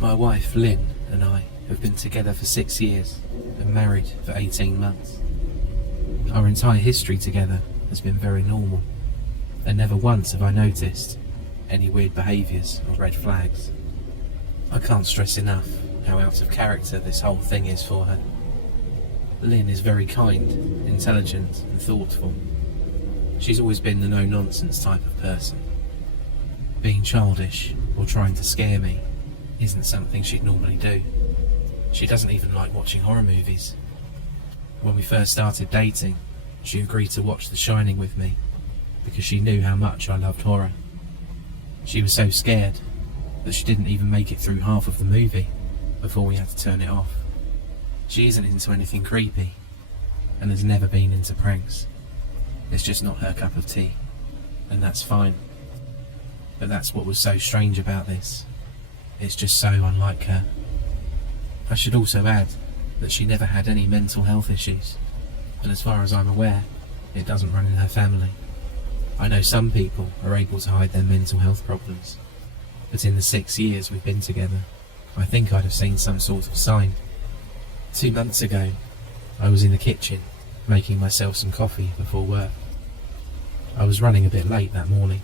My wife, Lynn, and I have been together for 6 years and married for 18 months. Our entire history together has been very normal, and never once have I noticed any weird behaviours or red flags. I can't stress enough how out of character this whole thing is for her. Lynn is very kind, intelligent and thoughtful. She's always been the no-nonsense type of person. Being childish or trying to scare me isn't something she'd normally do. She doesn't even like watching horror movies. When we first started dating, she agreed to watch The Shining with me because she knew how much I loved horror. She was so scared that she didn't even make it through half of the movie before we had to turn it off. She isn't into anything creepy and has never been into pranks. It's just not her cup of tea, and that's fine. But that's what was so strange about this. It's just so unlike her. I should also add that she never had any mental health issues, and as far as I'm aware, it doesn't run in her family. I know some people are able to hide their mental health problems, but in the 6 years we've been together, I think I'd have seen some sort of sign. 2 months ago, I was in the kitchen making myself some coffee before work. I was running a bit late that morning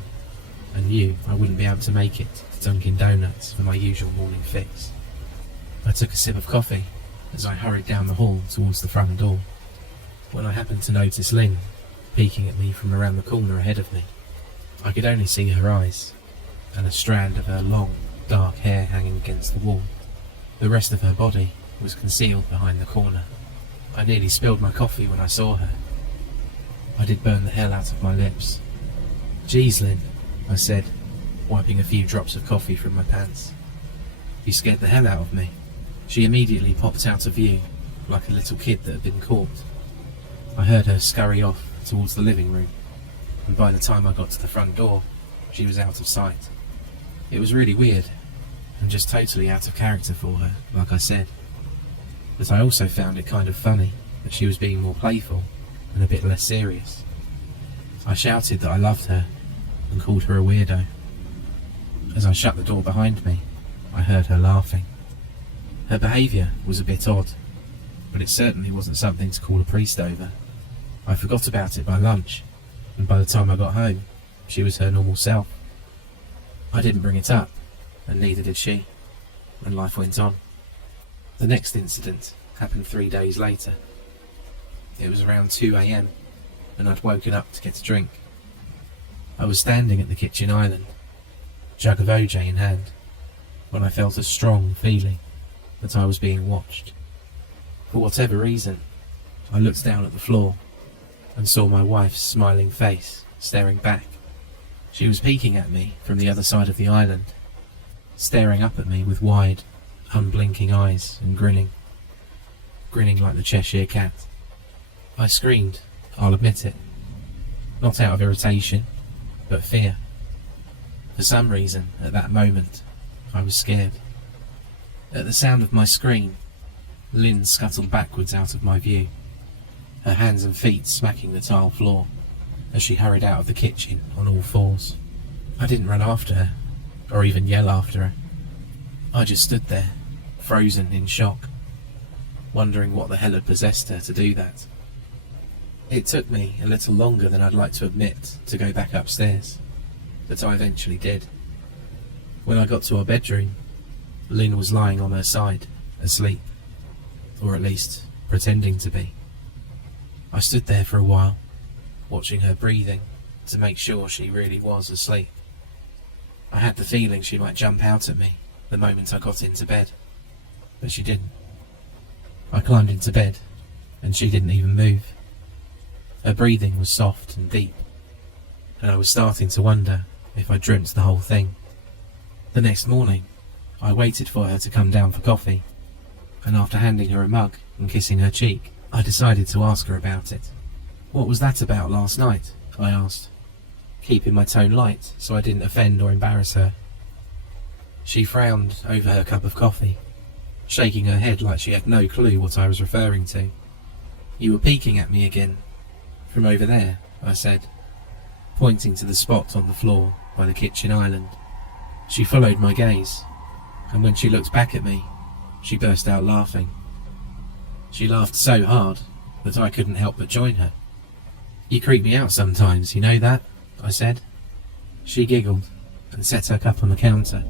and knew I wouldn't be able to make it to Dunkin' Donuts for my usual morning fix. I took a sip of coffee as I hurried down the hall towards the front door, when I happened to notice Lynn peeking at me from around the corner ahead of me. I could only see her eyes and a strand of her long, dark hair hanging against the wall. The rest of her body was concealed behind the corner. I nearly spilled my coffee when I saw her. I did burn the hell out of my lips. "Geez, Lynn," I said, wiping a few drops of coffee from my pants. "You scared the hell out of me." She immediately popped out of view, like a little kid that had been caught. I heard her scurry off towards the living room, and by the time I got to the front door, she was out of sight. It was really weird, and just totally out of character for her, like I said. But I also found it kind of funny that she was being more playful and a bit less serious. I shouted that I loved her and called her a weirdo. As I shut the door behind me, I heard her laughing. Her behaviour was a bit odd, but it certainly wasn't something to call a priest over. I forgot about it by lunch, and by the time I got home, she was her normal self. I didn't bring it up, and neither did she, and life went on. The next incident happened 3 days later. It was around 2 a.m, and I'd woken up to get a drink. I was standing at the kitchen island, jug of OJ in hand, when I felt a strong feeling that I was being watched. For whatever reason, I looked down at the floor and saw my wife's smiling face staring back. She was peeking at me from the other side of the island, staring up at me with wide, unblinking eyes and grinning like the Cheshire Cat. I screamed, I'll admit it, not out of irritation, but fear. For some reason, at that moment, I was scared. At the sound of my scream, Lynn scuttled backwards out of my view, her hands and feet smacking the tile floor as she hurried out of the kitchen on all fours. I didn't run after her, or even yell after her. I just stood there, frozen in shock, wondering what the hell had possessed her to do that. It took me a little longer than I'd like to admit to go back upstairs, but I eventually did. When I got to our bedroom, Lynn was lying on her side, asleep, or at least pretending to be. I stood there for a while, watching her breathing to make sure she really was asleep. I had the feeling she might jump out at me the moment I got into bed, but she didn't. I climbed into bed, and she didn't even move. Her breathing was soft and deep, and I was starting to wonder if I dreamt the whole thing. The next morning, I waited for her to come down for coffee, and after handing her a mug and kissing her cheek, I decided to ask her about it. "What was that about last night?" I asked, keeping my tone light so I didn't offend or embarrass her. She frowned over her cup of coffee, shaking her head like she had no clue what I was referring to. "You were peeking at me again, from over there," I said, pointing to the spot on the floor by the kitchen island. She followed my gaze, and when she looked back at me, she burst out laughing. She laughed so hard that I couldn't help but join her. "You creep me out sometimes, you know that?" I said. She giggled and set her cup on the counter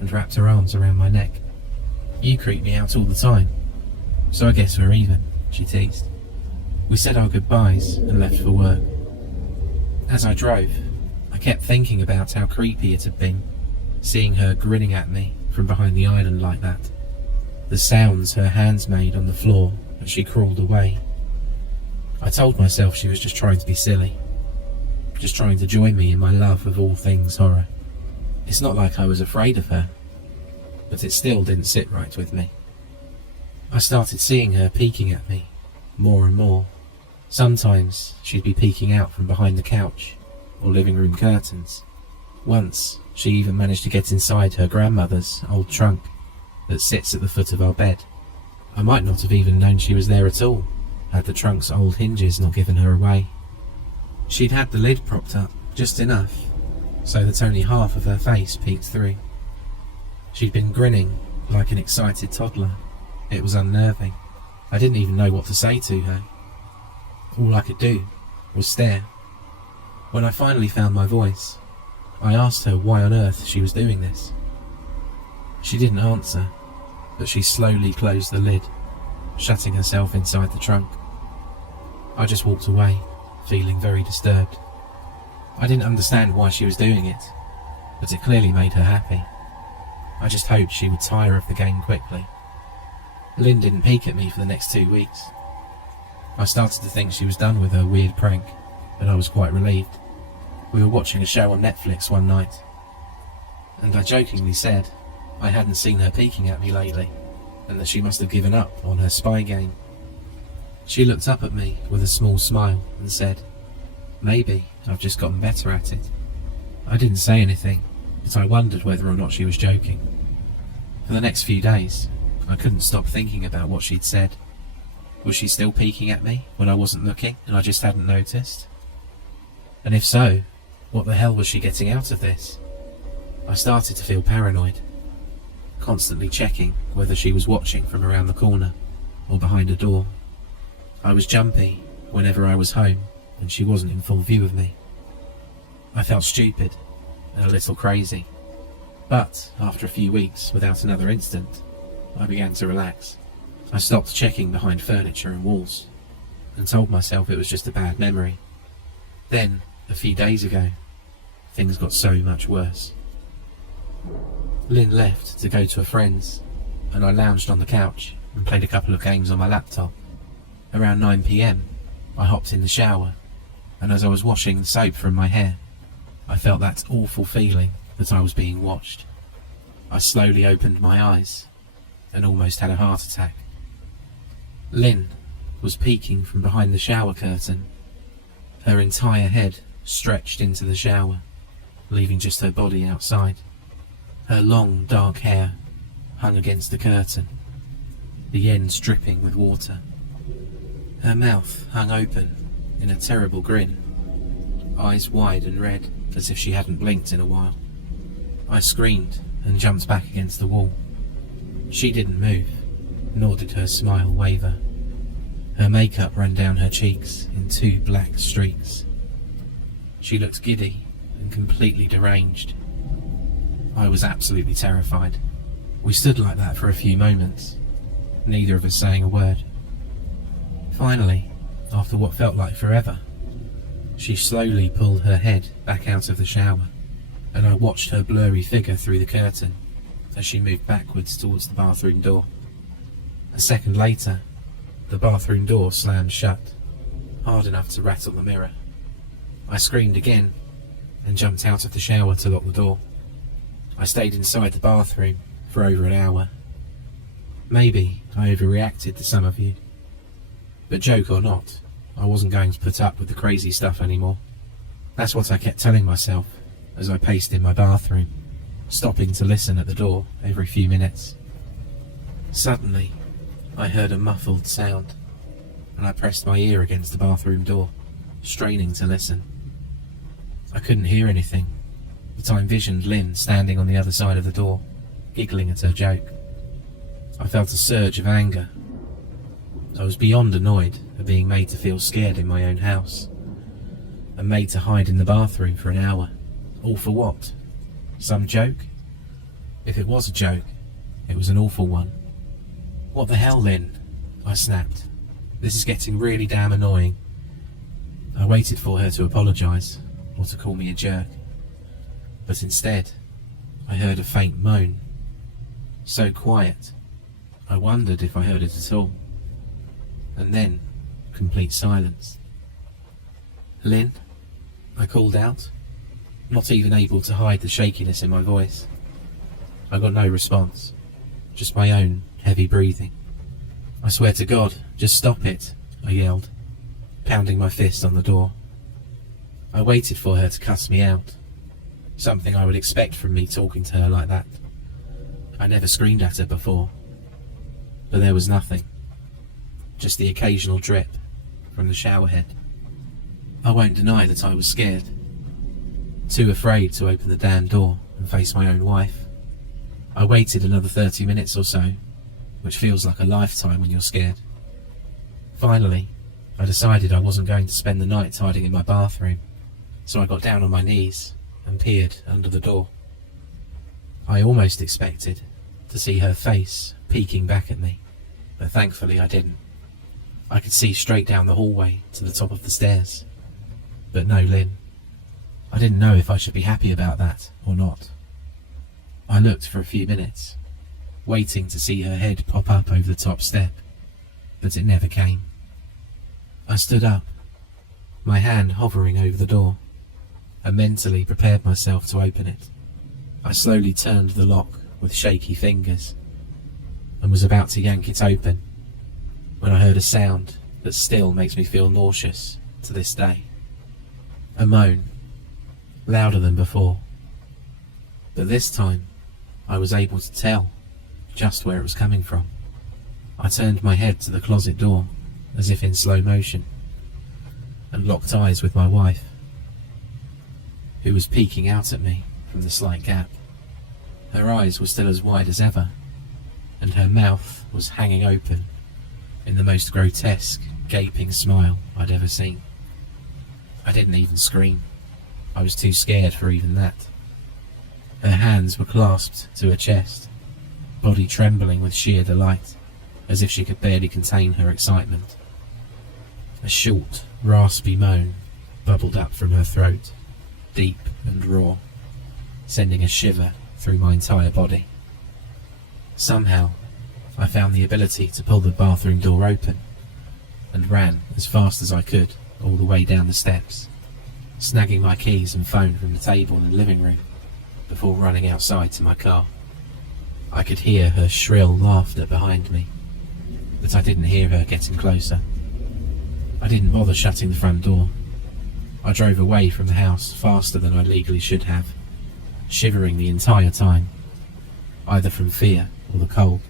and wrapped her arms around my neck. "You creep me out all the time, so I guess we're even," she teased. We said our goodbyes and left for work. As I drove, I kept thinking about how creepy it had been, seeing her grinning at me from behind the island like that. The sounds her hands made on the floor as she crawled away. I told myself she was just trying to be silly, just trying to join me in my love of all things horror. It's not like I was afraid of her, but it still didn't sit right with me. I started seeing her peeking at me, more and more. Sometimes she'd be peeking out from behind the couch or living room curtains. Once, she even managed to get inside her grandmother's old trunk that sits at the foot of our bed. I might not have even known she was there at all, had the trunk's old hinges not given her away. She'd had the lid propped up just enough so that only half of her face peeked through. She'd been grinning like an excited toddler. It was unnerving. I didn't even know what to say to her. All I could do was stare. When I finally found my voice, I asked her why on earth she was doing this. She didn't answer, but she slowly closed the lid, shutting herself inside the trunk. I just walked away, feeling very disturbed. I didn't understand why she was doing it, but it clearly made her happy. I just hoped she would tire of the game quickly. Lynn didn't peek at me for the next 2 weeks. I started to think she was done with her weird prank, and I was quite relieved. We were watching a show on Netflix one night, and I jokingly said I hadn't seen her peeking at me lately, and that she must have given up on her spy game. She looked up at me with a small smile and said, "Maybe I've just gotten better at it." I didn't say anything, but I wondered whether or not she was joking. For the next few days, I couldn't stop thinking about what she'd said. Was she still peeking at me when I wasn't looking and I just hadn't noticed? And if so, what the hell was she getting out of this? I started to feel paranoid, constantly checking whether she was watching from around the corner or behind a door. I was jumpy whenever I was home and she wasn't in full view of me. I felt stupid and a little crazy, but after a few weeks without another incident, I began to relax. I stopped checking behind furniture and walls and told myself it was just a bad memory. Then, a few days ago, things got so much worse. Lynn left to go to a friend's, and I lounged on the couch and played a couple of games on my laptop. Around 9 PM, I hopped in the shower, and as I was washing the soap from my hair, I felt that awful feeling that I was being watched. I slowly opened my eyes and almost had a heart attack. Lynn was peeking from behind the shower curtain, her entire head stretched into the shower, leaving just her body outside. Her long, dark hair hung against the curtain, the ends dripping with water. Her mouth hung open in a terrible grin, eyes wide and red as if she hadn't blinked in a while. I screamed and jumped back against the wall. She didn't move, nor did her smile waver. Her makeup ran down her cheeks in 2 black streaks. She looked giddy and completely deranged. I was absolutely terrified. We stood like that for a few moments, neither of us saying a word. Finally, after what felt like forever, she slowly pulled her head back out of the shower, and I watched her blurry figure through the curtain as she moved backwards towards the bathroom door. A second later, the bathroom door slammed shut, hard enough to rattle the mirror. I screamed again and jumped out of the shower to lock the door. I stayed inside the bathroom for over an hour. Maybe I overreacted to some of you, but joke or not, I wasn't going to put up with the crazy stuff anymore. That's what I kept telling myself as I paced in my bathroom, stopping to listen at the door every few minutes. Suddenly, I heard a muffled sound, and I pressed my ear against the bathroom door, straining to listen. I couldn't hear anything, but I envisioned Lynn standing on the other side of the door, giggling at her joke. I felt a surge of anger. I was beyond annoyed at being made to feel scared in my own house, and made to hide in the bathroom for an hour. All for what? Some joke? If it was a joke, it was an awful one. What the hell, Lynn? I snapped. This is getting really damn annoying. I waited for her to apologise, or to call me a jerk. But instead, I heard a faint moan. So quiet, I wondered if I heard it at all. And then, complete silence. Lynn? I called out, not even able to hide the shakiness in my voice. I got no response, just my own heavy breathing. I swear to God, just stop it, I yelled, pounding my fist on the door. I waited for her to cuss me out, something I would expect from me talking to her like that. I never screamed at her before, but there was nothing, just the occasional drip from the shower head. I won't deny that I was scared, too afraid to open the damn door and face my own wife. I waited another 30 minutes or so, which feels like a lifetime when you're scared. Finally, I decided I wasn't going to spend the night hiding in my bathroom, so I got down on my knees and peered under the door. I almost expected to see her face peeking back at me, but thankfully I didn't. I could see straight down the hallway to the top of the stairs, but no Lynn. I didn't know if I should be happy about that or not. I looked for a few minutes, waiting to see her head pop up over the top step, but it never came. I stood up, my hand hovering over the door, and mentally prepared myself to open it. I slowly turned the lock with shaky fingers, and was about to yank it open, when I heard a sound that still makes me feel nauseous to this day. A moan, louder than before, but this time I was able to tell just where it was coming from. I turned my head to the closet door, as if in slow motion, and locked eyes with my wife, who was peeking out at me from the slight gap. Her eyes were still as wide as ever, and her mouth was hanging open in the most grotesque, gaping smile I'd ever seen. I didn't even scream. I was too scared for even that. Her hands were clasped to her chest, body trembling with sheer delight, as if she could barely contain her excitement. A short, raspy moan bubbled up from her throat, deep and raw, sending a shiver through my entire body. Somehow, I found the ability to pull the bathroom door open, and ran as fast as I could all the way down the steps, snagging my keys and phone from the table in the living room before running outside to my car. I could hear her shrill laughter behind me, but I didn't hear her getting closer. I didn't bother shutting the front door. I drove away from the house faster than I legally should have, shivering the entire time, either from fear or the cold,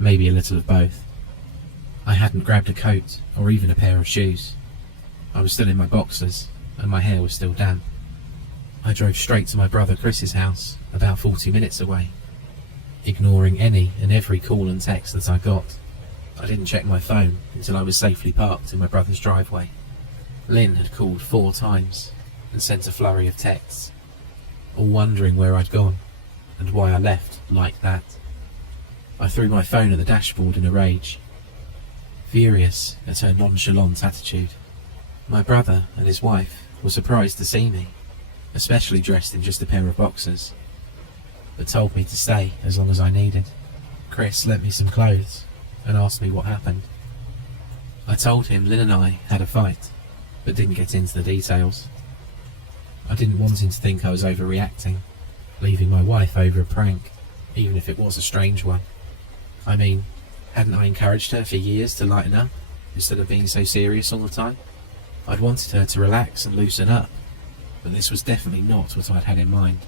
maybe a little of both. I hadn't grabbed a coat or even a pair of shoes. I was still in my boxers, and my hair was still damp. I drove straight to my brother Chris's house, about 40 minutes away, ignoring any and every call and text that I got. I didn't check my phone until I was safely parked in my brother's driveway. Lynn had called 4 times and sent a flurry of texts, all wondering where I'd gone and why I left like that. I threw my phone at the dashboard in a rage, furious at her nonchalant attitude. My brother and his wife were surprised to see me, especially dressed in just a pair of boxers, but told me to stay as long as I needed. Chris lent me some clothes and asked me what happened. I told him Lynn and I had a fight, but didn't get into the details. I didn't want him to think I was overreacting, leaving my wife over a prank, even if it was a strange one. I mean, hadn't I encouraged her for years to lighten up, instead of being so serious all the time? I'd wanted her to relax and loosen up, but this was definitely not what I'd had in mind.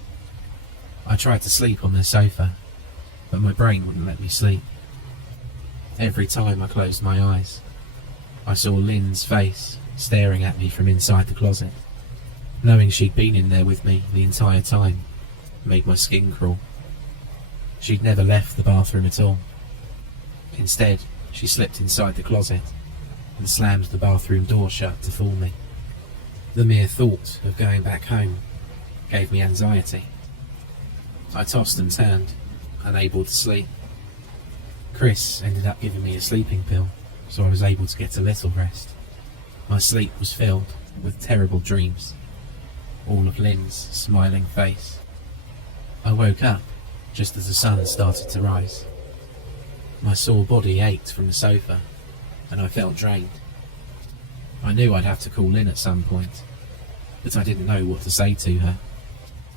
I tried to sleep on their sofa, but my brain wouldn't let me sleep. Every time I closed my eyes, I saw Lynn's face staring at me from inside the closet. Knowing she'd been in there with me the entire time made my skin crawl. She'd never left the bathroom at all. Instead, she slipped inside the closet and slammed the bathroom door shut to fool me. The mere thought of going back home gave me anxiety. I tossed and turned, unable to sleep. Chris ended up giving me a sleeping pill, so I was able to get a little rest. My sleep was filled with terrible dreams, all of Lynn's smiling face. I woke up just as the sun started to rise. My sore body ached from the sofa, and I felt drained. I knew I'd have to call Lynn at some point, but I didn't know what to say to her.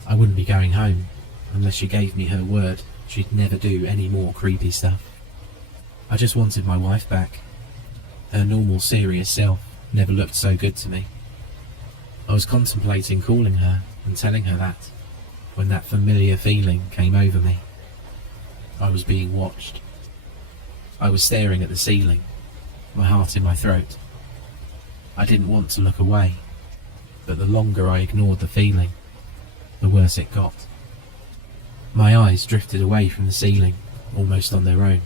I wouldn't be going home unless she gave me her word she'd never do any more creepy stuff. I just wanted my wife back. Her normal, serious self never looked so good to me. I was contemplating calling her and telling her that, when that familiar feeling came over me. I was being watched. I was staring at the ceiling, my heart in my throat. I didn't want to look away, but the longer I ignored the feeling, the worse it got. My eyes drifted away from the ceiling, almost on their own.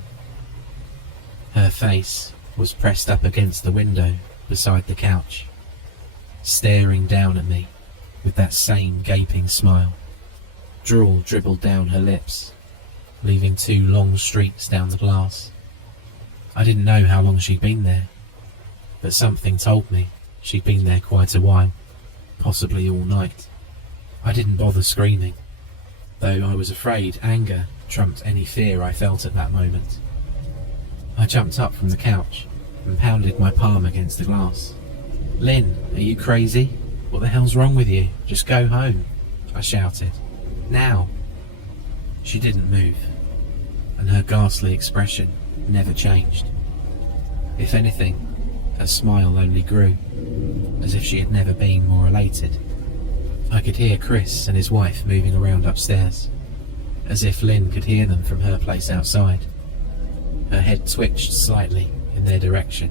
Her face was pressed up against the window beside the couch, staring down at me with that same gaping smile. Drool dribbled down her lips, leaving 2 long streaks down the glass. I didn't know how long she'd been there, but something told me she'd been there quite a while, possibly all night. I didn't bother screaming, though I was afraid anger trumped any fear I felt at that moment. I jumped up from the couch and pounded my palm against the glass. "Lynn, are you crazy? What the hell's wrong with you? Just go home," I shouted. "Now!" She didn't move, and her ghastly expression never changed. If anything, her smile only grew, as if she had never been more elated. I could hear Chris and his wife moving around upstairs, as if Lynn could hear them from her place outside. Her head twitched slightly in their direction,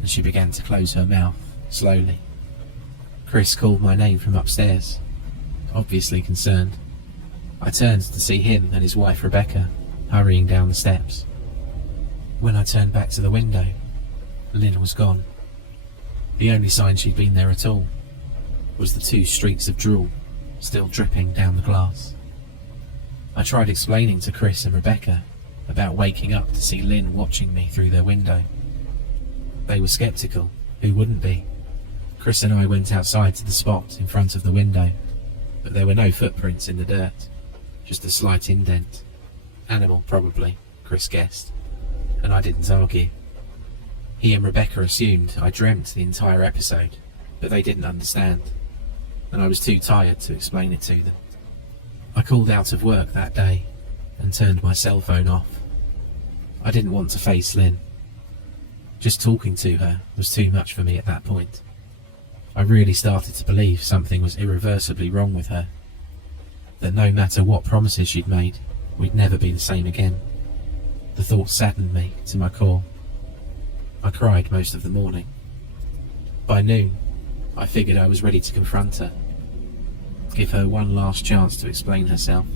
and she began to close her mouth slowly. Chris called my name from upstairs, obviously concerned. I turned to see him and his wife Rebecca hurrying down the steps. When I turned back to the window, Lynn was gone. The only sign she'd been there at all was the 2 streaks of drool still dripping down the glass. I tried explaining to Chris and Rebecca about waking up to see Lynn watching me through their window. They were sceptical. Who wouldn't be? Chris and I went outside to the spot in front of the window, but there were no footprints in the dirt, just a slight indent. Animal, probably, Chris guessed, and I didn't argue. He and Rebecca assumed I dreamt the entire episode, but they didn't understand, and I was too tired to explain it to them. I called out of work that day and turned my cell phone off. I didn't want to face Lynn. Just talking to her was too much for me at that point. I really started to believe something was irreversibly wrong with her, that no matter what promises she'd made, we'd never be the same again. The thought saddened me to my core. I cried most of the morning. By noon, I figured I was ready to confront her, give her one last chance to explain herself.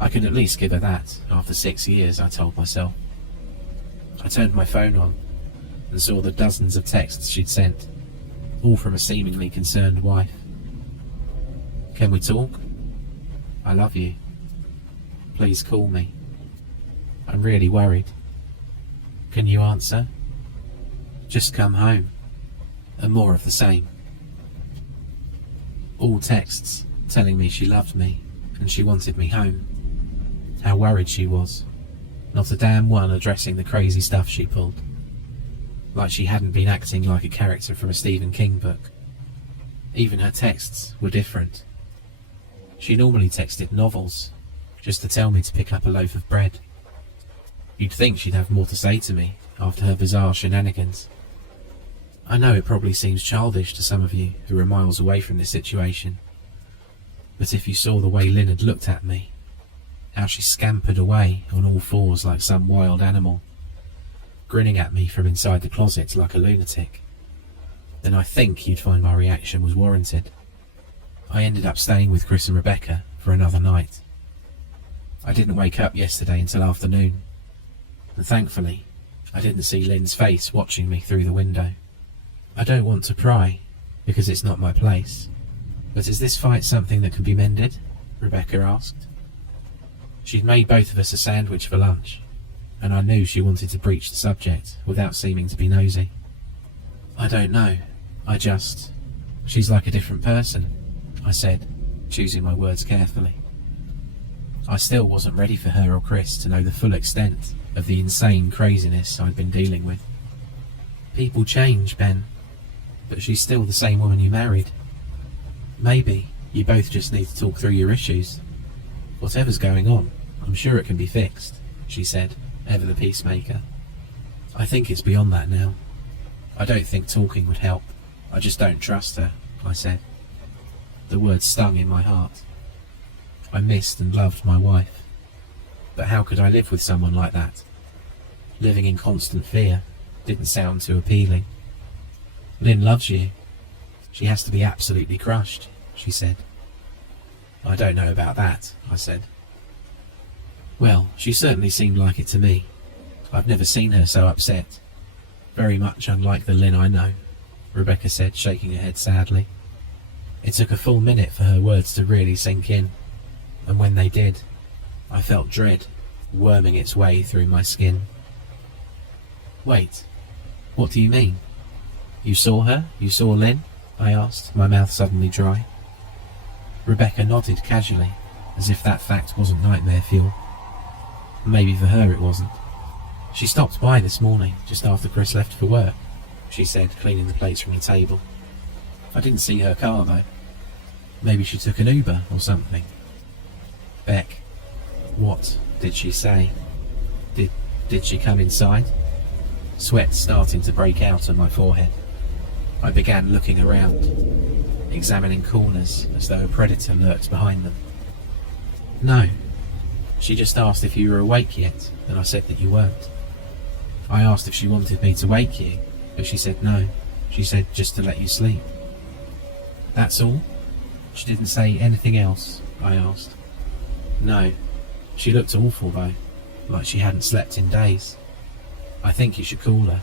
I could at least give her that after 6 years, I told myself. I turned my phone on and saw the dozens of texts she'd sent, all from a seemingly concerned wife. "Can we talk? I love you. Please call me. I'm really worried. Can you answer? Just come home," and more of the same. All texts telling me she loved me and she wanted me home. How worried she was. Not a damn one addressing the crazy stuff she pulled. Like she hadn't been acting like a character from a Stephen King book. Even her texts were different. She normally texted novels, just to tell me to pick up a loaf of bread. You'd think she'd have more to say to me after her bizarre shenanigans. I know it probably seems childish to some of you who are miles away from this situation, but if you saw the way Lynn had looked at me, how she scampered away on all fours like some wild animal, grinning at me from inside the closet like a lunatic, then I think you'd find my reaction was warranted. I ended up staying with Chris and Rebecca for another night. I didn't wake up yesterday until afternoon, and thankfully I didn't see Lynn's face watching me through the window. I don't want to pry, because it's not my place, but is this fight something that can be mended? Rebecca asked. She'd made both of us a sandwich for lunch, and I knew she wanted to breach the subject without seeming to be nosy. I don't know, she's like a different person, I said, choosing my words carefully. I still wasn't ready for her or Chris to know the full extent of the insane craziness I'd been dealing with. People change, Ben, but she's still the same woman you married. Maybe you both just need to talk through your issues. Whatever's going on, I'm sure it can be fixed, she said, ever the peacemaker. I think it's beyond that now. I don't think talking would help. I just don't trust her, I said. The words stung in my heart. I missed and loved my wife. But how could I live with someone like that? Living in constant fear didn't sound too appealing. Lynn loves you. She has to be absolutely crushed, she said. I don't know about that, I said. Well, she certainly seemed like it to me. I've never seen her so upset. Very much unlike the Lynn I know, Rebecca said, shaking her head sadly. It took a full minute for her words to really sink in, and when they did, I felt dread worming its way through my skin. Wait, what do you mean? You saw her? You saw Lynn? I asked, my mouth suddenly dry. Rebecca nodded casually, as if that fact wasn't nightmare fuel. Maybe for her it wasn't. She stopped by this morning, just after Chris left for work, she said, cleaning the plates from the table. I didn't see her car though. Maybe she took an Uber or something. Beck, what did she say? Did she come inside? Sweat starting to break out on my forehead. I began looking around, examining corners as though a predator lurked behind them. No. She just asked if you were awake yet, and I said that you weren't. I asked if she wanted me to wake you, but she said no. She said just to let you sleep. That's all? She didn't say anything else, I asked. No. She looked awful though, like she hadn't slept in days. I think you should call her.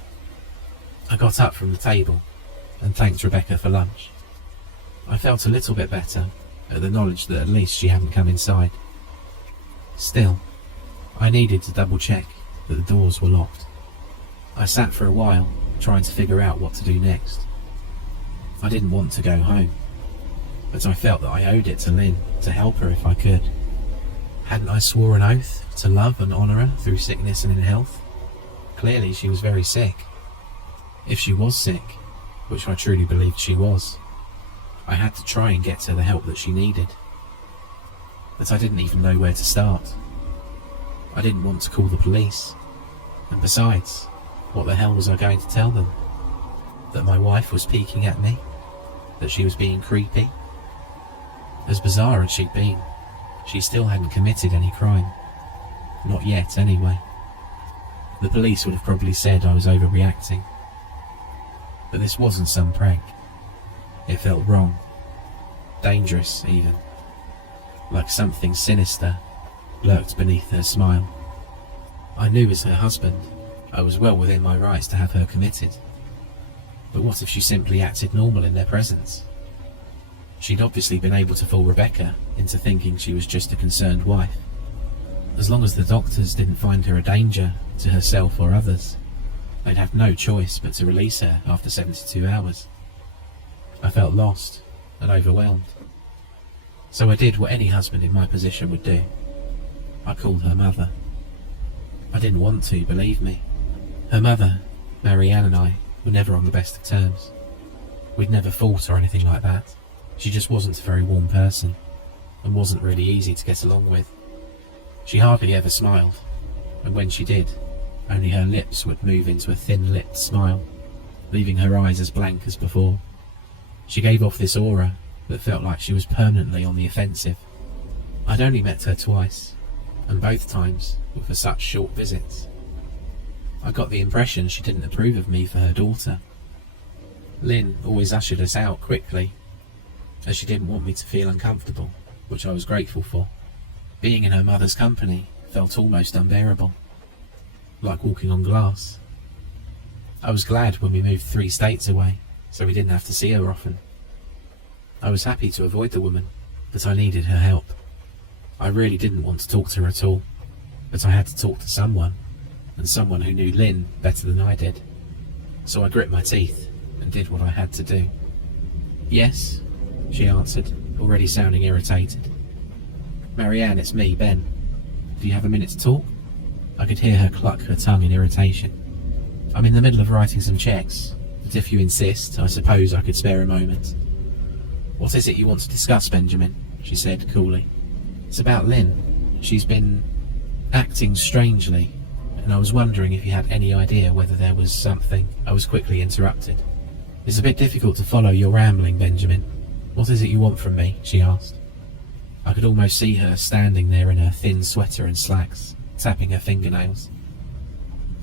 I got up from the table and thanked Rebecca for lunch. I felt a little bit better at the knowledge that at least she hadn't come inside. Still, I needed to double check that the doors were locked. I sat for a while trying to figure out what to do next. I didn't want to go home, but I felt that I owed it to Lynn to help her if I could. Hadn't I swore an oath to love and honour her through sickness and in health? Clearly she was very sick. If she was sick, which I truly believed she was, I had to try and get her the help that she needed. But I didn't even know where to start. I didn't want to call the police. And besides, what the hell was I going to tell them? That my wife was peeking at me? That she was being creepy? As bizarre as she'd been, she still hadn't committed any crime. Not yet, anyway. The police would have probably said I was overreacting. But this wasn't some prank. It felt wrong. Dangerous, even. Like something sinister lurked beneath her smile. I knew as her husband, I was well within my rights to have her committed. But what if she simply acted normal in their presence? She'd obviously been able to fool Rebecca into thinking she was just a concerned wife. As long as the doctors didn't find her a danger to herself or others, they'd have no choice but to release her after 72 hours. I felt lost and overwhelmed. So I did what any husband in my position would do. I called her mother. I didn't want to, believe me. Her mother, Marianne, and I were never on the best of terms. We'd never fought or anything like that. She just wasn't a very warm person, and wasn't really easy to get along with. She hardly ever smiled, and when she did, only her lips would move into a thin-lipped smile, leaving her eyes as blank as before. She gave off this aura that felt like she was permanently on the offensive. I'd only met her twice, and both times were for such short visits. I got the impression she didn't approve of me for her daughter. Lynn always ushered us out quickly, as she didn't want me to feel uncomfortable, which I was grateful for. Being in her mother's company felt almost unbearable, like walking on glass. I was glad when we moved 3 states away, so we didn't have to see her often. I was happy to avoid the woman, but I needed her help. I really didn't want to talk to her at all, but I had to talk to someone, and someone who knew Lynn better than I did. So I grit my teeth and did what I had to do. "Yes," she answered, already sounding irritated. "Marianne, it's me, Ben. Do you have a minute to talk?" I could hear her cluck her tongue in irritation. "I'm in the middle of writing some checks, but if you insist, I suppose I could spare a moment." "What is it you want to discuss, Benjamin?" she said coolly. "It's about Lynn. She's been acting strangely, and I was wondering if you had any idea whether there was something." I was quickly interrupted. "It's a bit difficult to follow your rambling, Benjamin. What is it you want from me?" she asked. I could almost see her standing there in her thin sweater and slacks, tapping her fingernails.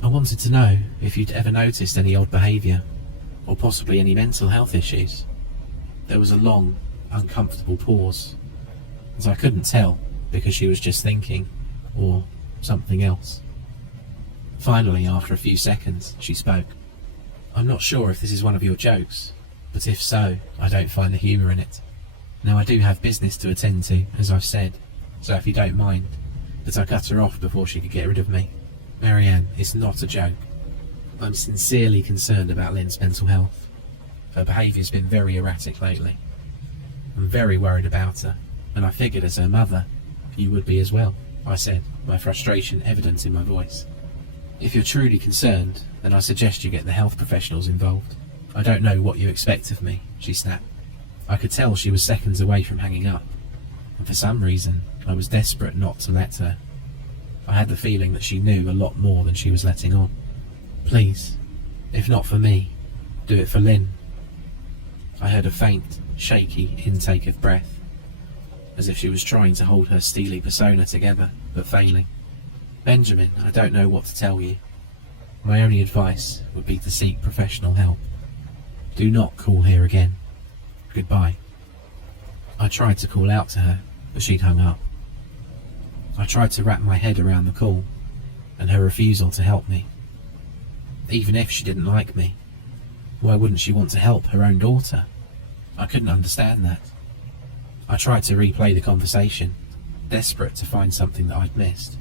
"I wanted to know if you'd ever noticed any odd behaviour, or possibly any mental health issues." There was a long, uncomfortable pause, as I couldn't tell because she was just thinking, or something else. Finally, after a few seconds, she spoke. "I'm not sure if this is one of your jokes, but if so, I don't find the humour in it. Now, I do have business to attend to, as I've said, so if you don't mind." But I cut her off before she could get rid of me. "Marianne, it's not a joke. I'm sincerely concerned about Lynn's mental health. Her behaviour's been very erratic lately. I'm very worried about her, and I figured as her mother, you would be as well," I said, my frustration evident in my voice. "If you're truly concerned, then I suggest you get the health professionals involved. I don't know what you expect of me," she snapped. I could tell she was seconds away from hanging up, and for some reason I was desperate not to let her. I had the feeling that she knew a lot more than she was letting on. "Please, if not for me, do it for Lynn." I heard a faint, shaky intake of breath, as if she was trying to hold her steely persona together, but failing. "Benjamin, I don't know what to tell you. My only advice would be to seek professional help. Do not call here again. Goodbye." I tried to call out to her, but she'd hung up. I tried to wrap my head around the call, and her refusal to help me. Even if she didn't like me, why wouldn't she want to help her own daughter? I couldn't understand that. I tried to replay the conversation, desperate to find something that I'd missed.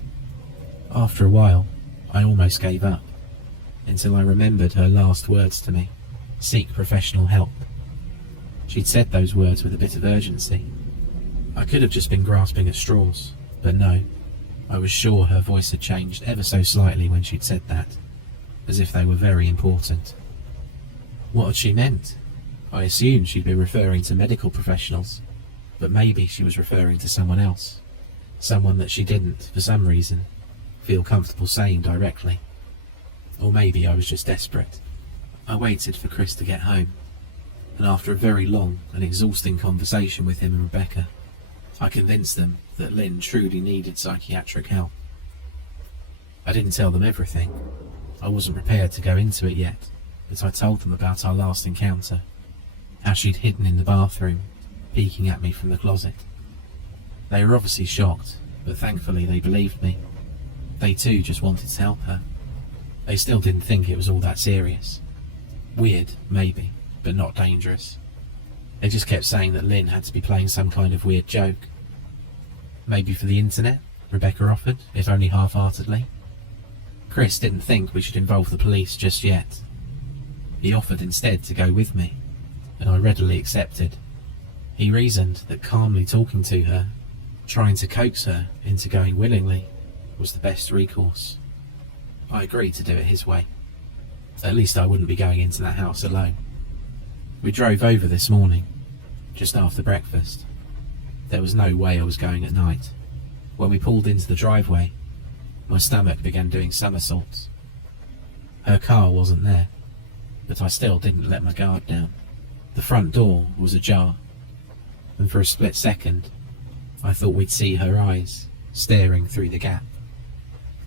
After a while, I almost gave up, until I remembered her last words to me: "Seek professional help." She'd said those words with a bit of urgency. I could have just been grasping at straws, but no, I was sure her voice had changed ever so slightly when she'd said that, as if they were very important. What had she meant? I assumed she'd be referring to medical professionals, but maybe she was referring to someone else, someone that she didn't, for some reason, feel comfortable saying directly. Or maybe I was just desperate. I waited for Chris to get home, and after a very long and exhausting conversation with him and Rebecca, I convinced them that Lynn truly needed psychiatric help. I didn't tell them everything. I wasn't prepared to go into it yet, but I told them about our last encounter, how she'd hidden in the bathroom, peeking at me from the closet. They were obviously shocked, but thankfully they believed me. They too just wanted to help her. They still didn't think it was all that serious. Weird, maybe, but not dangerous. They just kept saying that Lynn had to be playing some kind of weird joke. "Maybe for the internet," Rebecca offered, if only half-heartedly. Chris didn't think we should involve the police just yet. He offered instead to go with me, and I readily accepted. He reasoned that calmly talking to her, trying to coax her into going willingly, was the best recourse. I agreed to do it his way. At least I wouldn't be going into that house alone. We drove over this morning, just after breakfast. There was no way I was going at night. When we pulled into the driveway, my stomach began doing somersaults. Her car wasn't there, but I still didn't let my guard down. The front door was ajar, and for a split second, I thought we'd see her eyes staring through the gap.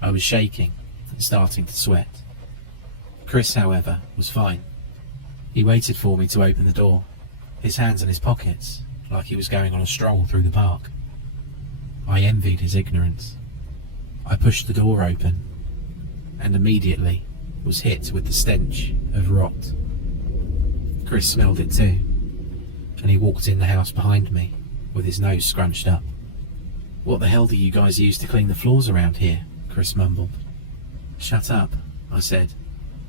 I was shaking and starting to sweat. Chris, however, was fine. He waited for me to open the door, his hands in his pockets, like he was going on a stroll through the park. I envied his ignorance. I pushed the door open and immediately was hit with the stench of rot. Chris smelled it too, and he walked in the house behind me with his nose scrunched up. "What the hell do you guys use to clean the floors around here?" Chris mumbled. "Shut up," I said,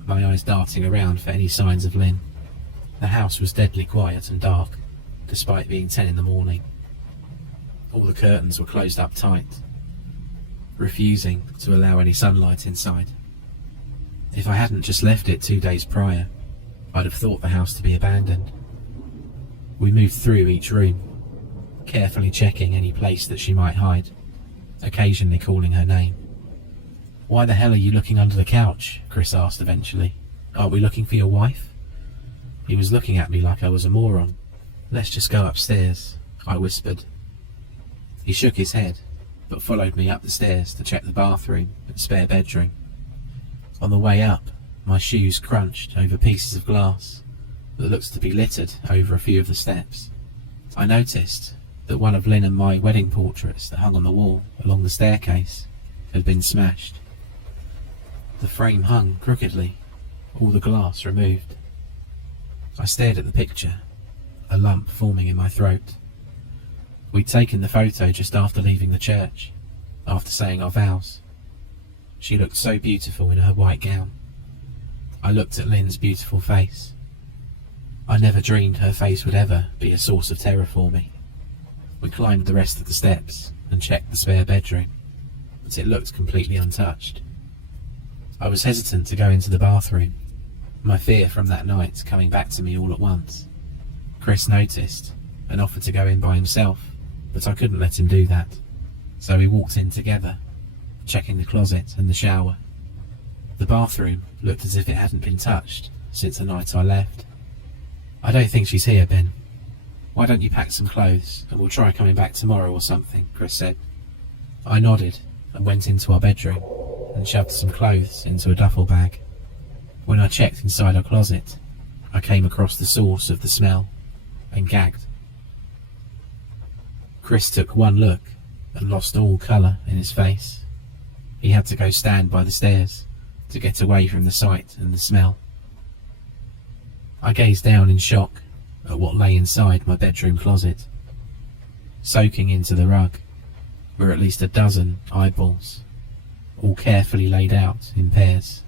my eyes darting around for any signs of Lynn. The house was deadly quiet and dark, despite being 10 in the morning. All the curtains were closed up tight, refusing to allow any sunlight inside. If I hadn't just left it 2 days prior, I'd have thought the house to be abandoned. We moved through each room, carefully checking any place that she might hide, occasionally calling her name. "Why the hell are you looking under the couch?" Chris asked eventually. "Aren't we looking for your wife?" He was looking at me like I was a moron. "Let's just go upstairs," I whispered. He shook his head, but followed me up the stairs to check the bathroom and spare bedroom. On the way up, my shoes crunched over pieces of glass that looked to be littered over a few of the steps. I noticed that one of Lynn and my wedding portraits that hung on the wall along the staircase had been smashed. The frame hung crookedly, all the glass removed. I stared at the picture, a lump forming in my throat. We'd taken the photo just after leaving the church, after saying our vows. She looked so beautiful in her white gown. I looked at Lynn's beautiful face. I never dreamed her face would ever be a source of terror for me. We climbed the rest of the steps and checked the spare bedroom, but it looked completely untouched. I was hesitant to go into the bathroom, my fear from that night coming back to me all at once. Chris noticed and offered to go in by himself, but I couldn't let him do that, so we walked in together, checking the closet and the shower. The bathroom looked as if it hadn't been touched since the night I left. "I don't think she's here, Ben. Why don't you pack some clothes and we'll try coming back tomorrow or something," Chris said. I nodded and went into our bedroom and shoved some clothes into a duffel bag. When I checked inside our closet, I came across the source of the smell and gagged. Chris took one look and lost all colour in his face. He had to go stand by the stairs to get away from the sight and the smell. I gazed down in shock at what lay inside my bedroom closet. Soaking into the rug were at least a dozen eyeballs, all carefully laid out in pairs.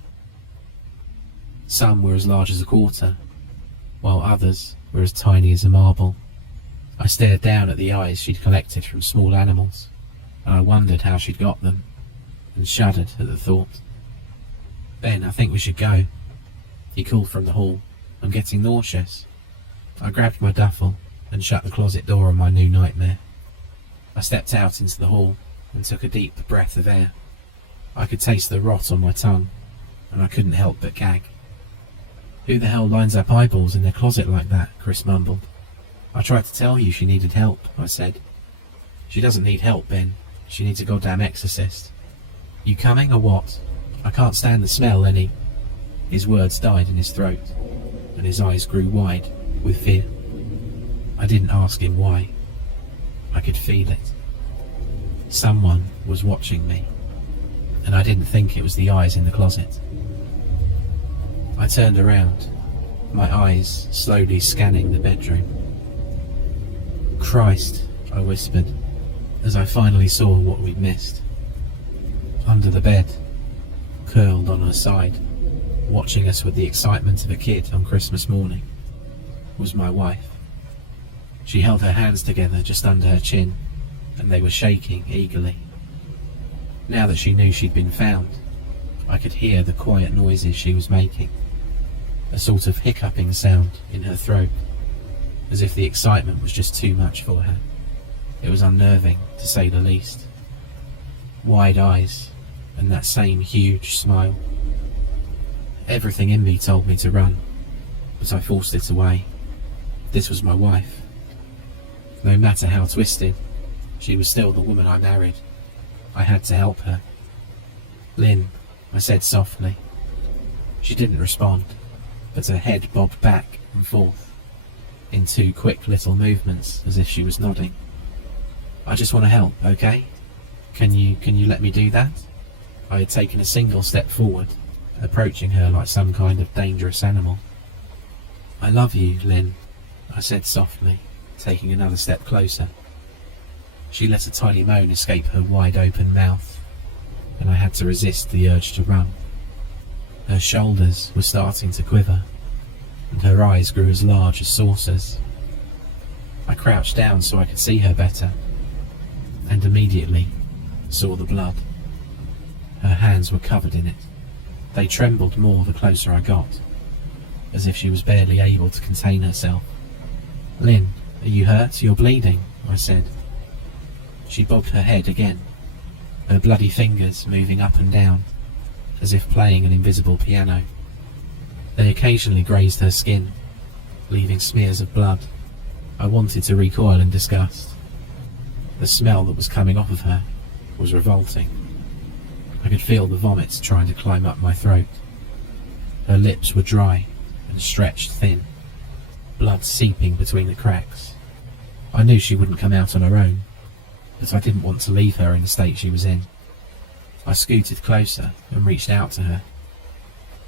Some were as large as a quarter, while others were as tiny as a marble. I stared down at the eyes she'd collected from small animals, and I wondered how she'd got them, and shuddered at the thought. "Ben, I think we should go," he called from the hall. "I'm getting nauseous." I grabbed my duffel and shut the closet door on my new nightmare. I stepped out into the hall and took a deep breath of air. I could taste the rot on my tongue, and I couldn't help but gag. "Who the hell lines up eyeballs in their closet like that?" Chris mumbled. "I tried to tell you she needed help," I said. "She doesn't need help, Ben. She needs a goddamn exorcist. You coming or what? I can't stand the smell any." His words died in his throat, and his eyes grew wide with fear. I didn't ask him why. I could feel it. Someone was watching me, and I didn't think it was the eyes in the closet. I turned around, my eyes slowly scanning the bedroom. "Christ," I whispered, as I finally saw what we'd missed. Under the bed, curled on her side, watching us with the excitement of a kid on Christmas morning, was my wife. She held her hands together just under her chin, and they were shaking eagerly. Now that she knew she'd been found, I could hear the quiet noises she was making, a sort of hiccuping sound in her throat, as if the excitement was just too much for her. It was unnerving, to say the least. Wide eyes, and that same huge smile. Everything in me told me to run, but I forced it away. This was my wife. No matter how twisted, she was still the woman I married. I had to help her. "Lynn," I said softly. She didn't respond, but her head bobbed back and forth, in 2 quick little movements as if she was nodding. "I just want to help, okay? Can you let me do that? I had taken a single step forward, approaching her like some kind of dangerous animal. I love you, Lynn, I said softly, taking another step closer. She let a tiny moan escape her wide-open mouth, and I had to resist the urge to run. Her shoulders were starting to quiver, and her eyes grew as large as saucers. I crouched down so I could see her better, and immediately saw the blood. Her hands were covered in it. They trembled more the closer I got, as if she was barely able to contain herself. Lynn, are you hurt? You're bleeding, I said. She bobbed her head again, her bloody fingers moving up and down, as if playing an invisible piano. They occasionally grazed her skin, leaving smears of blood. I wanted to recoil in disgust. The smell that was coming off of her was revolting. I could feel the vomits trying to climb up my throat. Her lips were dry and stretched thin, blood seeping between the cracks. I knew she wouldn't come out on her own, but I didn't want to leave her in the state she was in. I scooted closer and reached out to her.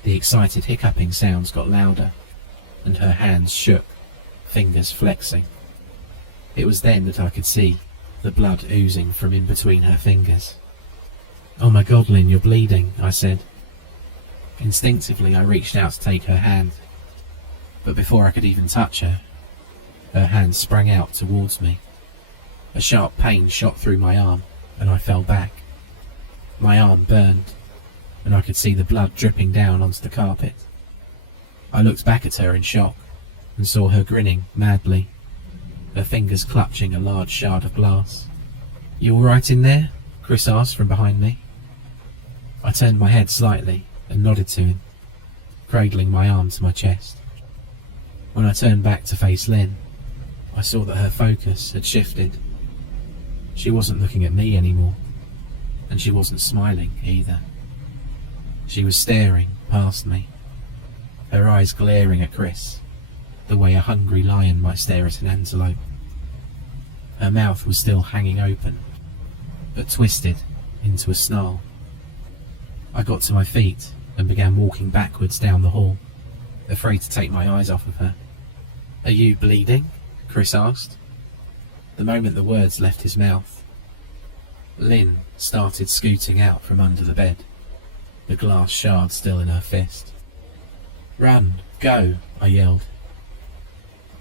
The excited hiccuping sounds got louder, and her hands shook, fingers flexing. It was then that I could see the blood oozing from in between her fingers. Oh my God, Lynn, you're bleeding, I said. Instinctively, I reached out to take her hand, but before I could even touch her, her hand sprang out towards me. A sharp pain shot through my arm, and I fell back. My arm burned, and I could see the blood dripping down onto the carpet. I looked back at her in shock, and saw her grinning madly, her fingers clutching a large shard of glass. You all right in there? Chris asked from behind me. I turned my head slightly and nodded to him, cradling my arm to my chest. When I turned back to face Lynn, I saw that her focus had shifted. She wasn't looking at me anymore, and she wasn't smiling either. She was staring past me, her eyes glaring at Chris, the way a hungry lion might stare at an antelope. Her mouth was still hanging open, but twisted into a snarl. I got to my feet and began walking backwards down the hall, afraid to take my eyes off of her. Are you bleeding? Chris asked. The moment the words left his mouth, Lynn started scooting out from under the bed, the glass shard still in her fist. Run, go, I yelled.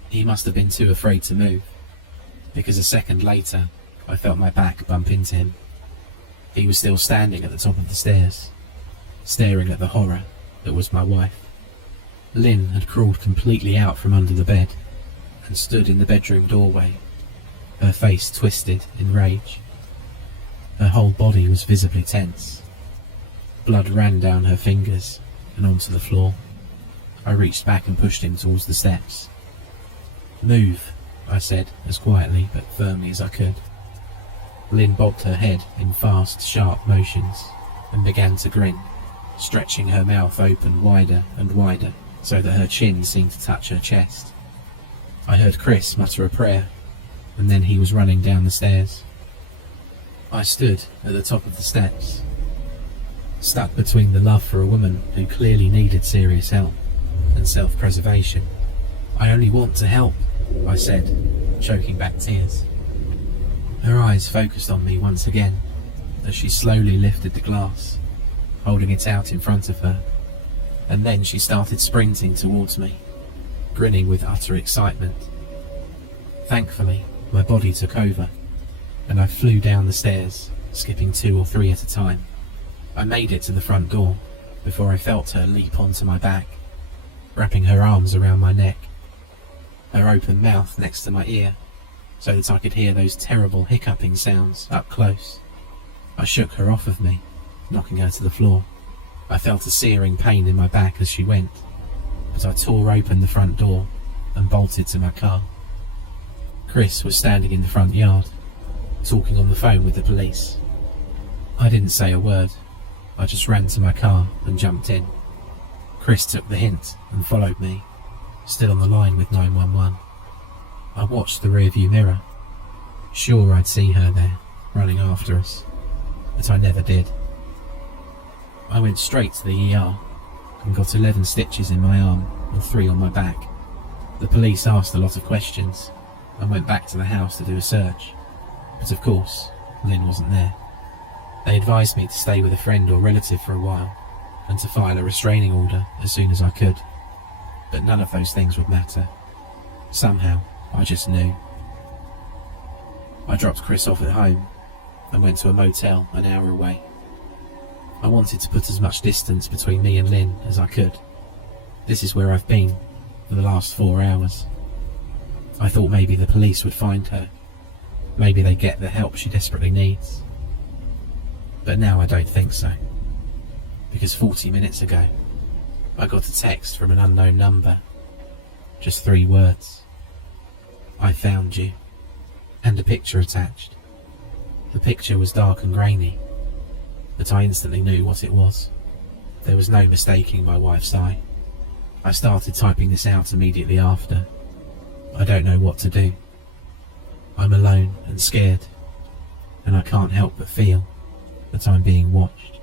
He must have been too afraid to move, because a second later I felt my back bump into him. He was still standing at the top of the stairs, staring at the horror that was my wife. Lynn had crawled completely out from under the bed and stood in the bedroom doorway, her face twisted in rage. Her whole body was visibly tense. Blood ran down her fingers and onto the floor. I reached back and pushed him towards the steps. Move, I said, as quietly but firmly as I could. Lynn bobbed her head in fast, sharp motions and began to grin, stretching her mouth open wider and wider so that her chin seemed to touch her chest. I heard Chris mutter a prayer, and then he was running down the stairs. I stood at the top of the steps, stuck between the love for a woman who clearly needed serious help and self-preservation. I only want to help, I said, choking back tears. Her eyes focused on me once again as she slowly lifted the glass, holding it out in front of her, and then she started sprinting towards me, grinning with utter excitement. Thankfully, my body took over, and I flew down the stairs, skipping 2 or 3 at a time. I made it to the front door before I felt her leap onto my back, wrapping her arms around my neck, her open mouth next to my ear, so that I could hear those terrible hiccuping sounds up close. I shook her off of me, knocking her to the floor. I felt a searing pain in my back as she went, but I tore open the front door and bolted to my car. Chris was standing in the front yard, talking on the phone with the police. I didn't say a word. I just ran to my car and jumped in. Chris took the hint and followed me, still on the line with 911. I watched the rearview mirror, sure I'd see her there, running after us, but I never did. I went straight to the ER and got 11 stitches in my arm and 3 on my back. The police asked a lot of questions and went back to the house to do a search, but of course, Lynn wasn't there. They advised me to stay with a friend or relative for a while and to file a restraining order as soon as I could, but none of those things would matter. Somehow, I just knew. I dropped Chris off at home and went to a motel an hour away. I wanted to put as much distance between me and Lynn as I could. This is where I've been for the last 4 hours. I thought maybe the police would find her. Maybe they'd get the help she desperately needs. But now I don't think so. Because 40 minutes ago, I got a text from an unknown number. Just 3 words. I found you. And a picture attached. The picture was dark and grainy, but I instantly knew what it was. There was no mistaking my wife's eye. I started typing this out immediately after. I don't know what to do. I'm alone and scared, and I can't help but feel that I'm being watched.